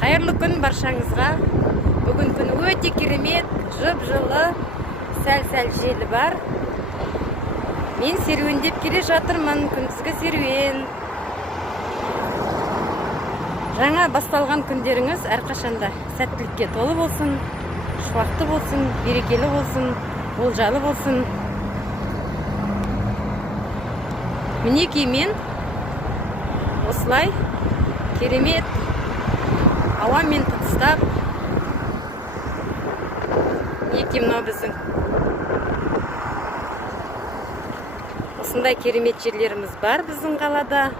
Қайырлы күн баршаңызға. Бүгін күн өте керемет, жып-жылы, сәл-сәл желі бар. Мен серуендеп келе жатырмын, күндізгі серуен. Жаңа басталған күндеріңіз әрқашанда сәттілікке толы болсын, шуақты болсын, берекелі болсын, олжалы болсын. Мінекей мен осылай керемет ауамен тыныстап, мінекей мынау біздің осындай керемет жерлеріміз бар біздің қалада.